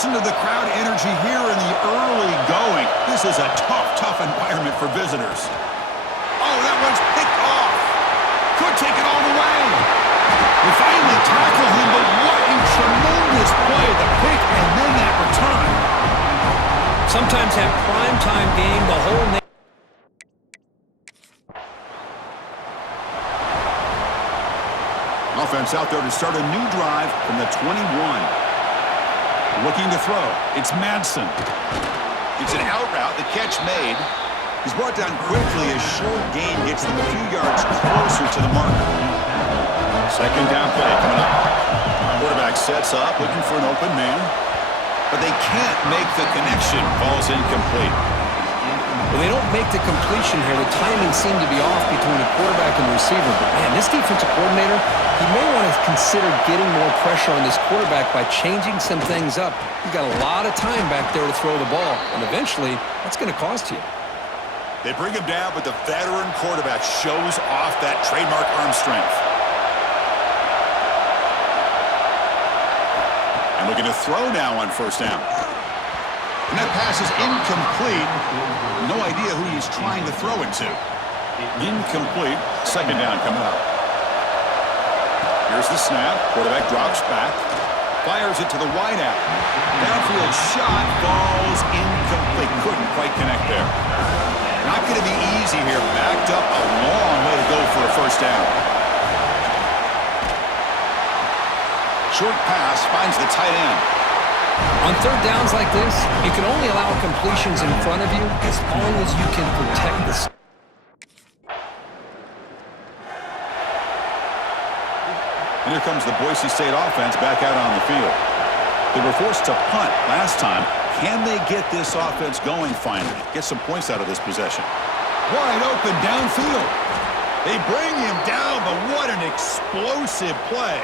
Listen to the crowd energy here in the early going. This is a tough environment for visitors. Oh, that one's picked off. Could take it all the way. They finally tackle him, but what a tremendous play. The pick and then that return. Sometimes that primetime game, the whole offense out there to start a new drive from the 21. Looking to throw. It's Madsen. It's an out route. The catch made. He's brought down quickly. A short gain gets them a few yards closer to the marker. Second down play coming up. Quarterback sets up, looking for an open man. But they can't make the connection. Ball's incomplete. Well, they don't make the completion here. The timing seemed to be off between the quarterback and the receiver. But, man, this defensive coordinator, he may want to consider getting more pressure on this quarterback by changing some things up. He's got a lot of time back there to throw the ball. And eventually, that's going to cost you. They bring him down, but the veteran quarterback shows off that trademark arm strength. And looking to throw now on first down. And that pass is incomplete. No idea who he's trying to throw it to. Incomplete. Second down coming up. Here's the snap. Quarterback drops back. Fires it to the wideout. Downfield shot falls incomplete. Couldn't quite connect there. Not going to be easy here. Backed up a long way to go for a first down. Short pass finds the tight end. On third downs like this, you can only allow completions in front of you as long as you can protect the. And here comes the Boise State offense back out on the field. They were forced to punt last time. Can they get this offense going finally? Get some points out of this possession. Wide open downfield. They bring him down, but what an explosive play.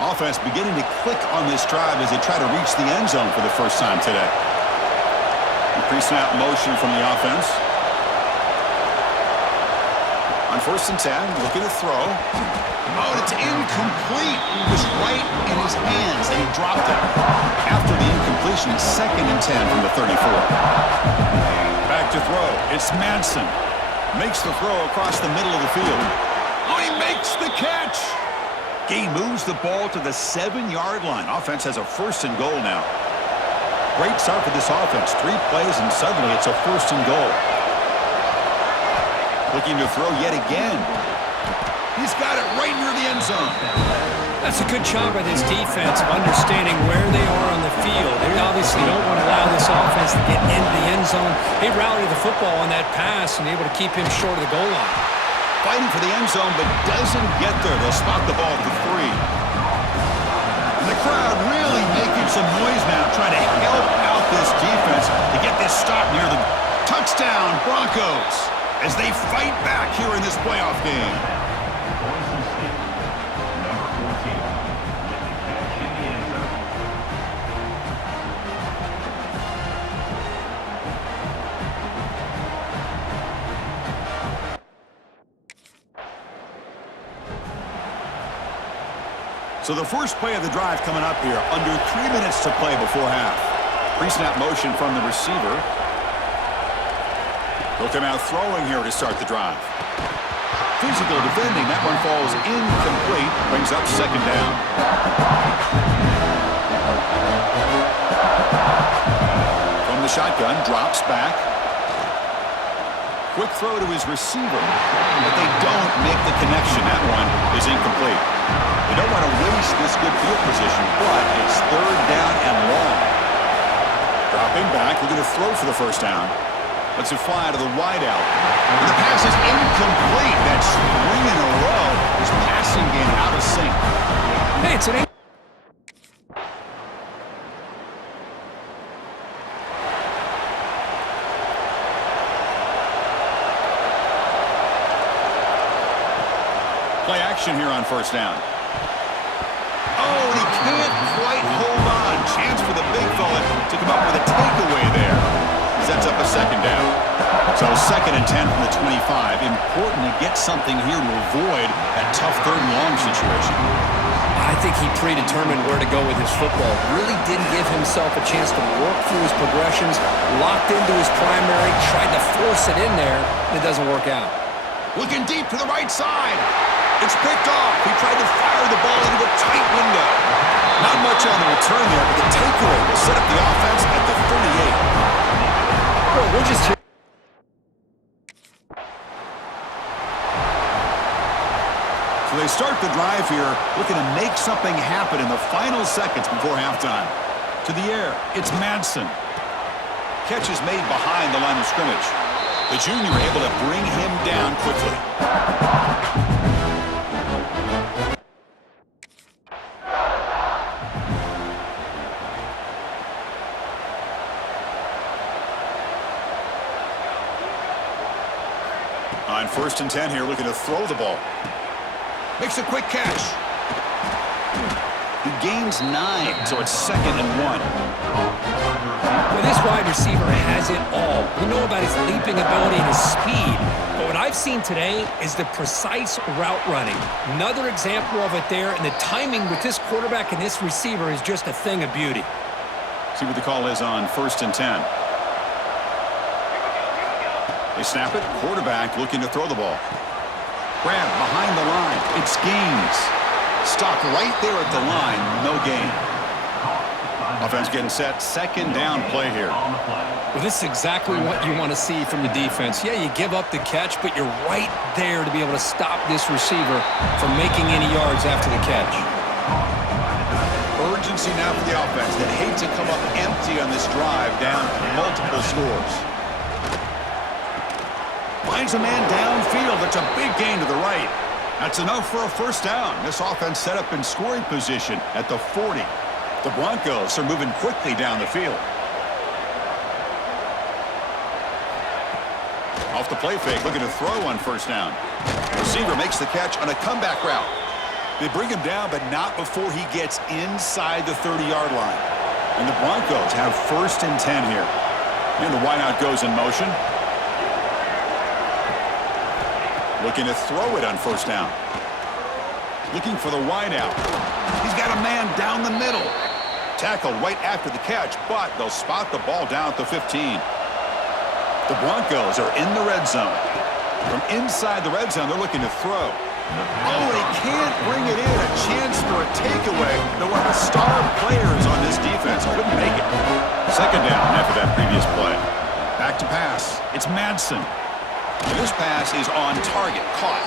Offense beginning to click on this drive as they try to reach the end zone for the first time today. Pre-snap motion from the offense. On first and 10, looking to throw. Oh, it's incomplete. It was right in his hands, and he dropped it. After the incompletion, it's second and 10 from the 34. Back to throw. It's Madsen. Makes the throw across the middle of the field. Oh, he makes the catch. He moves the ball to the 7-yard line. Offense has a first and goal now. Great start for this offense. 3 plays, and suddenly it's a first and goal. Looking to throw yet again. He's got it right near the end zone. That's a good job by this defense of understanding where they are on the field. They obviously don't want to allow this offense to get into the end zone. They rallied the football on that pass and able to keep him short of the goal line. Fighting for the end zone, but doesn't get there. They'll spot the ball at the 3. And the crowd really making some noise now, trying to help out this defense to get this stop near the touchdown Broncos as they fight back here in this playoff game. So the first play of the drive coming up here, under 3 minutes to play before half. Pre-snap motion from the receiver. Look him out throwing here to start the drive. Physical defending, that one falls incomplete, brings up second down. From the shotgun, drops back. Quick throw to his receiver, but they don't make the connection. That one is incomplete. They don't want to waste this good field position, but it's third down and long. Dropping back, we're going to throw for the first down. Lets it fly to the wideout. And the pass is incomplete. That's 3 in a row. His passing game out of sync. Hey, it's an play action here on first down. Oh, and he can't quite hold on. Chance for the big fella to come up with a takeaway there. Sets up a second down. So 2nd and 10 from the 25. Important to get something here to avoid that tough 3rd and long situation. I think he predetermined where to go with his football. Really didn't give himself a chance to work through his progressions, locked into his primary, tried to force it in there, and it doesn't work out. Looking deep to the right side. It's picked off. He tried to fire the ball into a tight window. Not much on the return there, but the takeaway will set up the offense at the 38. Well, we're just here. So they start the drive here, looking to make something happen in the final seconds before halftime. To the air, it's Madsen. Catch is made behind the line of scrimmage. The junior able to bring him down quickly. On 1st and 10 here, looking to throw the ball. Makes a quick catch. He gains 9, so it's 2nd and 1. Well, this wide receiver has it all. We know about his leaping ability and his speed, but what I've seen today is the precise route running. Another example of it there, and the timing with this quarterback and this receiver is just a thing of beauty. See what the call is on 1st and 10. They snap it. Quarterback looking to throw the ball. Grab behind the line. It's Gaines. Stopped right there at the line. No gain. Offense getting set. 2nd down play here. Well, this is exactly what you want to see from the defense. Yeah, you give up the catch, but you're right there to be able to stop this receiver from making any yards after the catch. Urgency now for the offense that hate to come up empty on this drive, down multiple scores. Finds a man downfield. That's a big gain to the right. That's enough for a 1st down. This offense set up in scoring position at the 40. The Broncos are moving quickly down the field. Off the play fake, looking to throw on 1st down. Receiver makes the catch on a comeback route. They bring him down, but not before he gets inside the 30-yard line. And the Broncos have 1st and 10 here. And the wideout goes in motion. Looking to throw it on 1st down. Looking for the wideout. He's got a man down the middle. Tackle right after the catch, but they'll spot the ball down at the 15. The Broncos are in the red zone. From inside the red zone, they're looking to throw. Oh, they can't bring it in. A chance for a takeaway. They're one of the star players on this defense. Couldn't make it. 2nd down after that previous play. Back to pass. It's Madsen. This pass is on target, caught.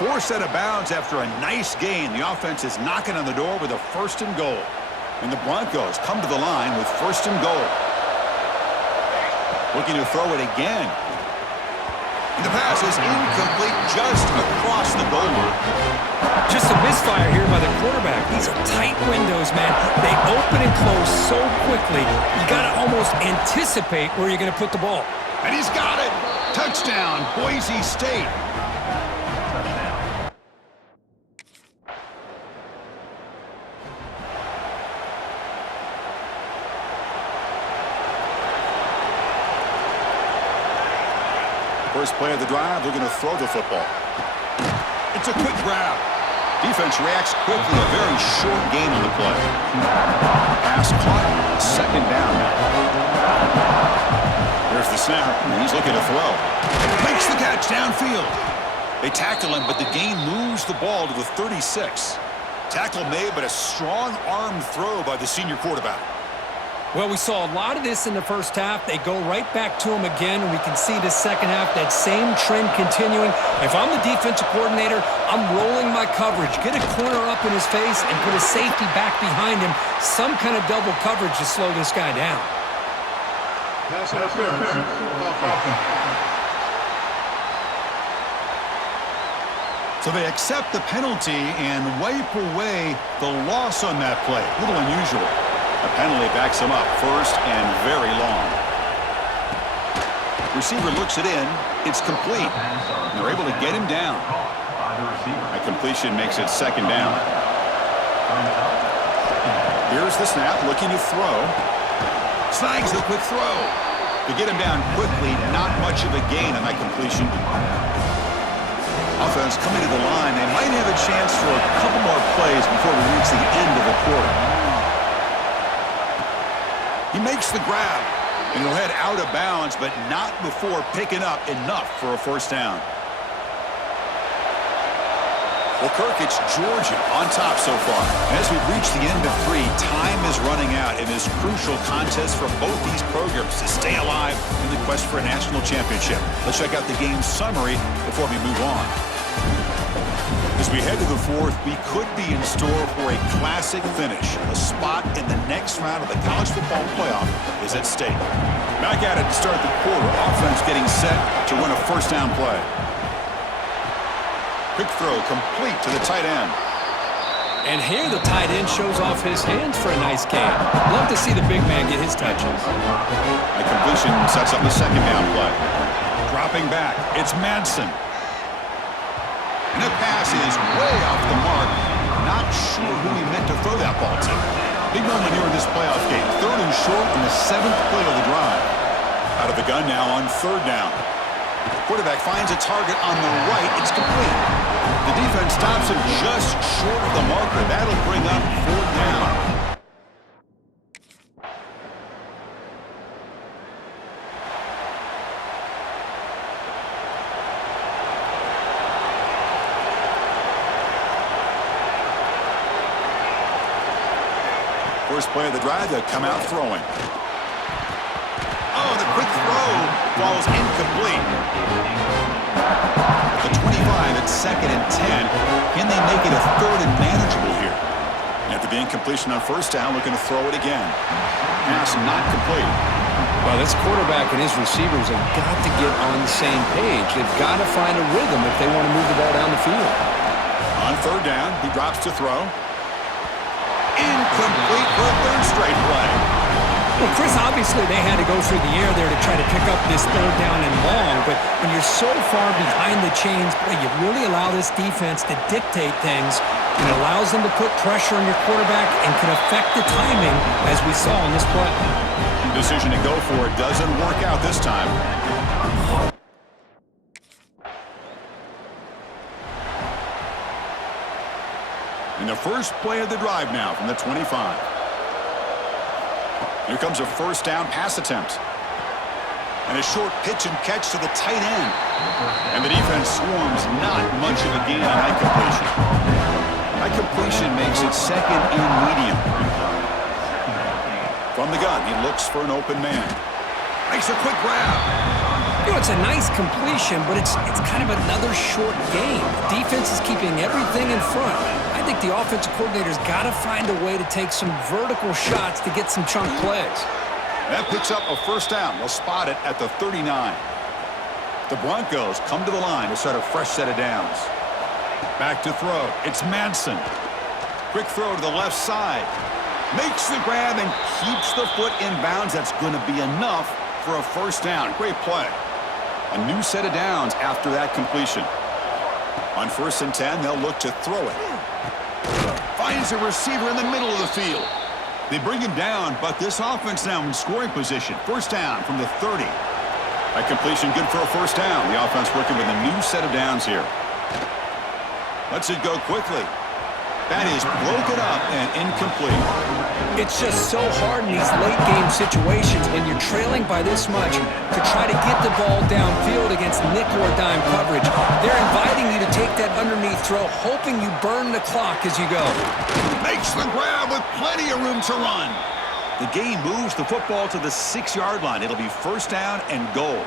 Forced out of bounds after a nice gain. The offense is knocking on the door with a 1st and goal. And the Broncos come to the line with 1st and goal. Looking to throw it again. And the pass is incomplete just across the goal line. Just a misfire here by the quarterback. These are tight windows, man. They open and close so quickly. You got to almost anticipate where you're going to put the ball. And he's got it. Touchdown, Boise State. First play of the drive, looking to throw the football. It's a quick grab. Defense reacts quickly, a very short gain on the play. Pass caught, 2nd down. There's the snap, and he's looking to throw. Makes the catch downfield. They tackle him, but the gain moves the ball to the 36. Tackle made, but a strong arm throw by the senior quarterback. Well, we saw a lot of this in the 1st half. They go right back to him again, and we can see the 2nd half, that same trend continuing. If I'm the defensive coordinator, I'm rolling my coverage. Get a corner up in his face and put a safety back behind him. Some kind of double coverage to slow this guy down. So they accept the penalty and wipe away the loss on that play. A little unusual. A penalty backs him up 1st and very long. Receiver looks it in. It's complete. And they're able to get him down. A completion makes it 2nd down. Here's the snap, looking to throw. Snags the quick throw. To get him down quickly, not much of a gain on that completion. Offense coming to the line. They might have a chance for a couple more plays before we reach the end of the quarter. He makes the grab, and he'll head out of bounds, but not before picking up enough for a first down. Well, Kirk, it's Georgia on top so far. And as we've reached the end of 3, time is running out in this crucial contest for both these programs to stay alive in the quest for a national championship. Let's check out the game summary before we move on. As we head to the 4th, we could be in store for a classic finish. A spot in the next round of the college football playoff is at stake. Back at it to start the quarter. Offense getting set to win a first down play. Quick throw complete to the tight end. And here the tight end shows off his hands for a nice gain. Love to see the big man get his touches. A completion sets up a second down play. Dropping back, it's Manson. And the pass is way off the mark. Not sure who he meant to throw that ball to. Big moment here in this playoff game. 3rd and short in the 7th play of the drive. Out of the gun now on 3rd down. Quarterback finds a target on the right. It's complete. The defense stops him just short of the marker. That'll bring up 4th down. First play of the drive, they'll come out throwing. Oh, the quick throw falls incomplete. The 25 at 2nd and 10. Can they make it a 3rd and manageable here? After the incompletion on first down, looking to throw it again. Pass not complete. Well, this quarterback and his receivers have got to get on the same page. They've got to find a rhythm if they want to move the ball down the field. On 3rd down, he drops to throw. Incomplete for a 3rd straight play. Well, Chris, obviously they had to go through the air there to try to pick up this 3rd down and long, but when you're so far behind the chains, boy, you really allow this defense to dictate things, and it allows them to put pressure on your quarterback and can affect the timing, as we saw in this play. Decision to go for it doesn't work out this time. In the first play of the drive now from the 25. Here comes a first down pass attempt. And a short pitch and catch to the tight end. And the defense swarms, not much of a gain on that completion. That completion makes it 2nd and medium. From the gun, he looks for an open man. Makes a quick grab. You know, it's a nice completion, but it's kind of another short game. The defense is keeping everything in front. I think the offensive coordinator's got to find a way to take some vertical shots to get some chunk plays. That picks up a first down. They'll spot it at the 39. The Broncos come to the line to start a fresh set of downs. Back to throw. It's Manson. Quick throw to the left side. Makes the grab and keeps the foot in bounds. That's going to be enough for a first down. Great play. A new set of downs after that completion. On 1st and 10, they'll look to throw it. Finds a receiver in the middle of the field. They bring him down, but this offense now in scoring position. First down from the 30. That completion good for a first down. The offense working with a new set of downs here. Lets it go quickly. That is broken up and incomplete. It's just so hard in these late-game situations when you're trailing by this much to try to get the ball downfield against nickel or dime coverage. They're inviting you to take that underneath throw, hoping you burn the clock as you go. Makes the grab with plenty of room to run. The game moves the football to the 6-yard line. It'll be first down and goal.